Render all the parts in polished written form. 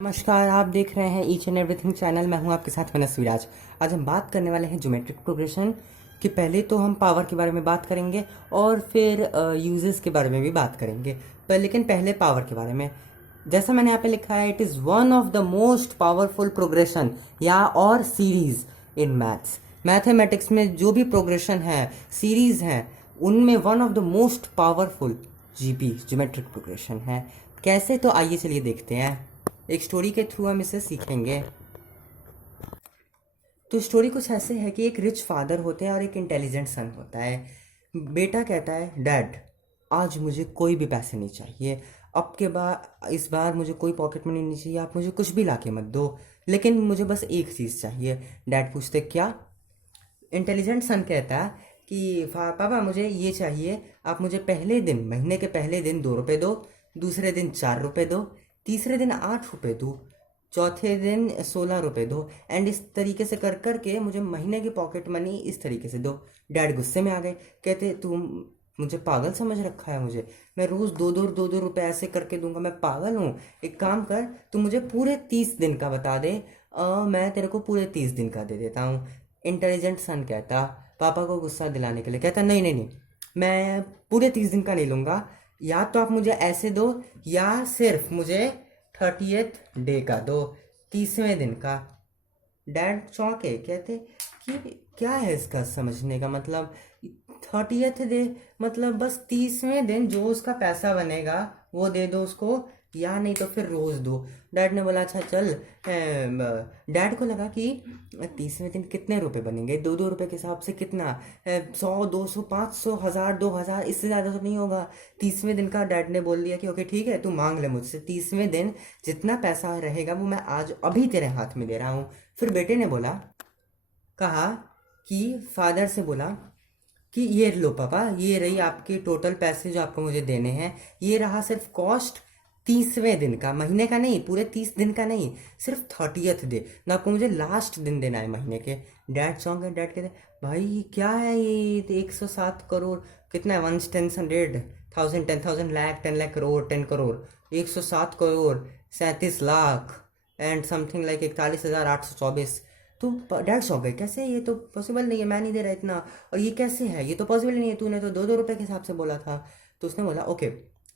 नमस्कार, आप देख रहे हैं ईच एंड एवरीथिंग चैनल। मैं हूं आपके साथ मनस्वी राज। आज हम बात करने वाले हैं ज्योमेट्रिक प्रोग्रेशन कि पहले तो हम पावर के बारे में बात करेंगे और फिर यूजेस के बारे में भी बात करेंगे, पर लेकिन पहले पावर के बारे में। जैसा मैंने यहाँ पे लिखा है, it is one of the most powerful progression या और सीरीज इन मैथ्स। मैथमेटिक्स में जो भी प्रोग्रेशन है, सीरीज हैं, उनमें one of the most powerful GP geometric progression है। कैसे, तो आइए चलिए देखते हैं। एक स्टोरी के थ्रू हम इसे सीखेंगे। तो स्टोरी कुछ ऐसे है कि एक रिच फादर होते हैं और एक इंटेलिजेंट सन होता है। बेटा कहता है, डैड आज मुझे कोई भी पैसे नहीं चाहिए, अब के बाद इस बार मुझे कोई पॉकेट मनी नहीं चाहिए, आप मुझे कुछ भी ला के मत दो, लेकिन मुझे बस एक चीज़ चाहिए। डैड पूछते क्या? इंटेलिजेंट सन कहता है कि पापा मुझे ये चाहिए, आप मुझे पहले दिन, महीने के पहले दिन 2 रुपये दो, दूसरे दिन 4 रुपये दो, तीसरे दिन 8 रुपये दो, चौथे दिन 16 रुपये दो, एंड इस तरीके से कर कर के मुझे महीने की पॉकेट मनी इस तरीके से दो। डैड गुस्से में आ गए, कहते तुम मुझे पागल समझ रखा है, मुझे मैं रोज़ 2-2 ऐसे करके दूंगा, मैं पागल हूँ? एक काम कर, तू मुझे पूरे 30 दिन का बता दे, मैं तेरे को पूरे 30 दिन का दे देता हूँ। इंटेलिजेंट सन कहता, पापा को गुस्सा दिलाने के लिए कहता, नहीं नहीं नहीं, मैं पूरे 30 दिन का नहीं लूँगा, या तो आप मुझे ऐसे दो या सिर्फ मुझे 30th डे का दो, 30वें दिन का। डैड चौंके, कहते कि क्या है इसका समझने का मतलब? 30th डे मतलब बस 30वें दिन जो उसका पैसा बनेगा वो दे दो उसको, या नहीं तो फिर रोज दो। डैड ने बोला अच्छा चल। डैड को लगा कि 30वें दिन कितने रुपए बनेंगे, 2-2 रुपए के हिसाब से कितना, 100, 200, 500, 1000, 2000, इससे ज़्यादा तो नहीं होगा। 30वें दिन का डैड ने बोल दिया कि ओके ठीक है, तू मांग ले मुझसे, 30वें दिन जितना पैसा रहेगा वो मैं आज अभी तेरे हाथ में दे रहा हूँ। फिर बेटे ने बोला, कहा कि फादर से बोला कि ये लो पापा, ये रही आपके टोटल पैसे जो आपको मुझे देने हैं, ये रहा सिर्फ कॉस्ट 30वें दिन का, महीने का नहीं, पूरे 30 दिन का नहीं, सिर्फ 30th डे ना, आपको मुझे लास्ट दिन देना है महीने के। डैड चौंक गए। डैड कहते भाई ये क्या है, ये 107 करोड़, कितना है, 100, 10,000, lakh, 10 lakh crore, 10 crore, 107 crore, 37 lakh and something like 41,824। तो डैड सौ गए, कैसे, ये तो पॉसिबल नहीं है, मैं नहीं दे रहा इतना, और ये कैसे है, ये तो पॉसिबल नहीं है, तूने तो 2-2 रुपए के हिसाब से बोला था। तो उसने बोला ओके,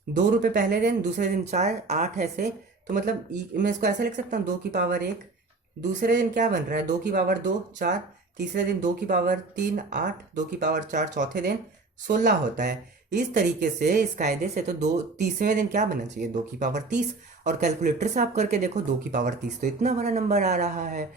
2 रुपये पहले दिन, दूसरे दिन 4, 8 ऐसे, तो मतलब मैं इसको ऐसा लिख सकता हूँ, 2 की पावर 1। दूसरे दिन क्या बन रहा है, 2 की पावर 2, 4। तीसरे दिन 2 की पावर 3, 8, 2 की पावर 4, चौथे दिन 16 होता है। इस तरीके से, इस कायदे से तो 30वें दिन क्या बनना चाहिए, 2 की पावर 30। और कैलकुलेटर से आप करके देखो, 2 की पावर 30 तो इतना बड़ा नंबर आ रहा है।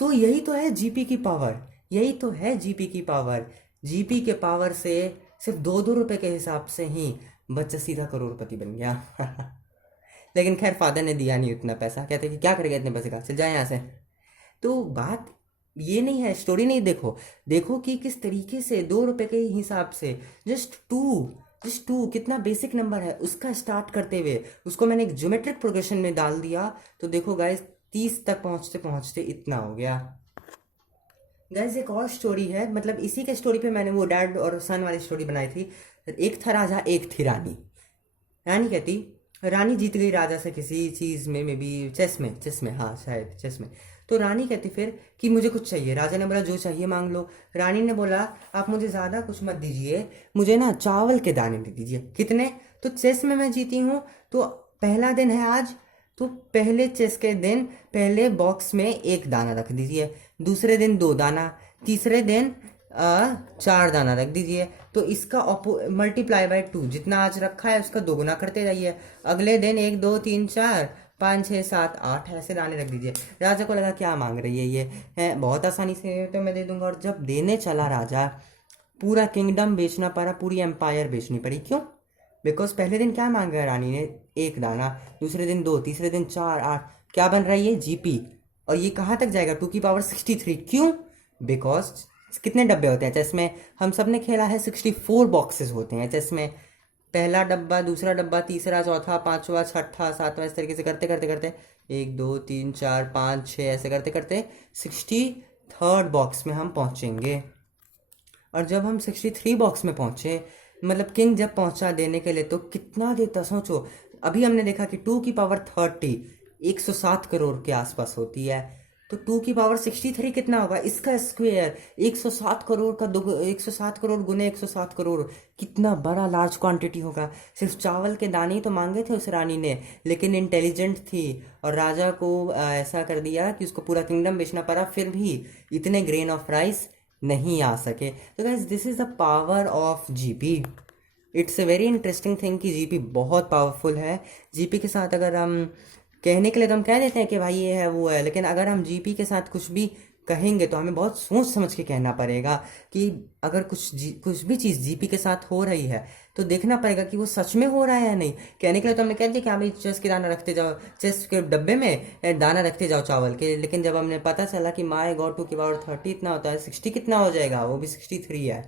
तो यही तो है जीपी की पावर, यही तो है जीपी की पावर। जीपी के पावर से सिर्फ 2-2 रुपए के हिसाब से ही बच्चा सीधा करोड़पति बन गया। लेकिन खैर फादर ने दिया नहीं उतना पैसा, कहते कि क्या करेगा इतने पैसे का, चल जाए यहाँ से। तो बात ये नहीं है, स्टोरी नहीं, देखो देखो कि किस तरीके से 2 रुपए के हिसाब से जस्ट टू कितना बेसिक नंबर है, उसका स्टार्ट करते हुए उसको मैंने एक ज्योमेट्रिक प्रोग्रेशन में डाल दिया, तो देखो गाइस 30 तक पहुंचते पहुंचते इतना हो गया। गाइस एक और स्टोरी है, मतलब इसी के स्टोरी पे मैंने वो डैड और सन वाली स्टोरी बनाई थी। एक था राजा, एक थी रानी। रानी कहती, रानी जीत गई राजा से किसी चीज़ में, मे बी चेस में, हाँ शायद चेस में। तो रानी कहती फिर कि मुझे कुछ चाहिए। राजा ने बोला जो चाहिए मांग लो। रानी ने बोला आप मुझे ज़्यादा कुछ मत दीजिए, मुझे ना चावल के दाने दे दीजिए। कितने? तो चेस में मैं जीती हूँ, तो पहला दिन है आज, तो पहले चेस के दिन पहले बॉक्स में 1 दाना रख दीजिए, दूसरे दिन 2 दाना, तीसरे दिन 4 दाना रख दीजिए। तो इसका मल्टीप्लाई बाय 2, जितना आज रखा है उसका 2 गुना करते जाइए। अगले दिन 1, 2, 3, 4, 5, 6, 7, 8 ऐसे दाने रख दीजिए। राजा को लगा क्या मांग रही है ये, है बहुत आसानी से तो मैं दे दूंगा। और जब देने चला राजा, पूरा किंगडम बेचना पड़ा, पूरी एम्पायर बेचनी पड़ी। क्यों? बिकॉज पहले दिन क्या मांगा रानी ने, 1 दाना, दूसरे दिन 2, तीसरे दिन 4, 8, क्या बन रहा है ये, जीपी। और ये कहाँ तक जाएगा, 2 की पावर 63। क्यों? बिकॉज कितने डब्बे होते हैं चेस में, हम सब ने खेला है, 64 बॉक्सेस होते हैं चेस में। पहला डब्बा, दूसरा डब्बा, तीसरा, चौथा, पांचवा, छठा, सातवां, इस तरीके से करते करते करते 1, 2, 3, 4, 5, 6 ऐसे करते करते 63rd बॉक्स में हम पहुंचेंगे। और जब हम 63 बॉक्स में पहुंचे, मतलब किंग जब पहुंचा देने के लिए, तो कितना देता सोचो। अभी हमने देखा कि 2 की पावर 30, 107 करोड़ के आसपास होती है। तो 2 की पावर 63 कितना होगा, इसका स्क्वायर। 107 करोड़ का दो, 107 करोड़ गुने 107 करोड़, कितना बड़ा लार्ज क्वांटिटी होगा। सिर्फ चावल के दाने ही तो मांगे थे उस रानी ने, लेकिन इंटेलिजेंट थी और राजा को ऐसा कर दिया कि उसको पूरा किंगडम बेचना पड़ा, फिर भी इतने ग्रेन ऑफ राइस नहीं आ सके। तो guys this is the power of GP. It's a very interesting thing कि जीपी बहुत पावरफुल है। जीपी के साथ अगर हम कहने के लिए तो हम कह देते हैं कि भाई ये है वो है, लेकिन अगर हम जीपी के साथ कुछ भी कहेंगे तो हमें बहुत सोच समझ के कहना पड़ेगा कि अगर कुछ भी चीज़ जीपी के साथ हो रही है तो देखना पड़ेगा कि वो सच में हो रहा है या नहीं। कहने के लिए तो हमने कह दिया कि हाँ भाई चेस के दाना रखते जाओ, चेस के डब्बे में दाना रखते जाओ चावल के, लेकिन जब हमने पता चला कि माई गॉड 2 की पावर 30 इतना होता है, 60 कितना हो जाएगा, वो भी 63 है।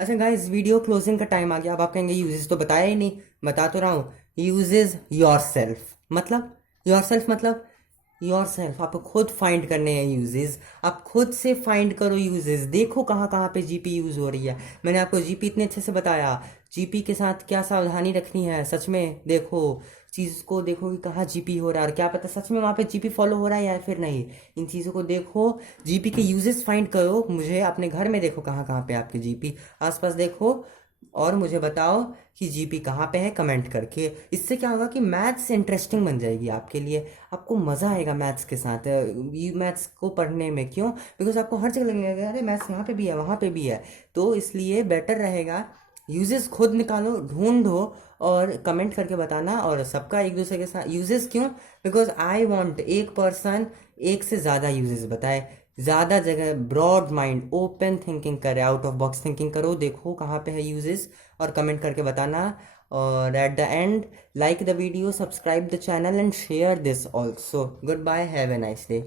अच्छा गाइस, वीडियो क्लोजिंग का टाइम आ गया। अब आप कहेंगे यूजेस तो बताया ही नहीं, बता तो रहा हूँ। यूजेस योर सेल्फ मतलब, योर सेल्फ मतलब योर सेल्फ, आपको खुद फाइंड करने हैं यूजेस। आप खुद से फाइंड करो यूजेस, देखो कहाँ कहाँ पे जीपी यूज हो रही है। मैंने आपको जीपी इतने अच्छे से बताया, जीपी के साथ क्या सावधानी रखनी है। सच में देखो चीज़ को, देखो कि कहाँ जीपी हो रहा है और क्या पता सच में वहाँ पे जीपी फॉलो हो रहा है या फिर नहीं। इन चीज़ों को देखो, जीपी के यूजेस फाइंड करो। मुझे अपने घर में देखो कहाँ कहाँ पे आपके जीपी, आसपास देखो और मुझे बताओ कि जीपी कहाँ पे है कमेंट करके। इससे क्या होगा कि मैथ्स इंटरेस्टिंग बन जाएगी आपके लिए, आपको मज़ा आएगा मैथ्स के साथ, ये मैथ्स को पढ़ने में। क्यों? बिकॉज आपको हर जगह लगेगा अरे मैथ्स यहाँ पे भी है वहाँ पे भी है। तो इसलिए बेटर रहेगा यूजेस खुद निकालो, ढूंढो और कमेंट करके बताना। और सबका एक दूसरे के साथ यूजेस क्यों, बिकॉज आई वांट एक पर्सन एक से ज़्यादा यूजेस बताए, ज़्यादा जगह, ब्रॉड माइंड, ओपन थिंकिंग करे, आउट ऑफ बॉक्स थिंकिंग करो, देखो कहाँ पे है यूजेस और कमेंट करके बताना। और at the end like the video, subscribe the channel and share this also. Good bye, have a nice day.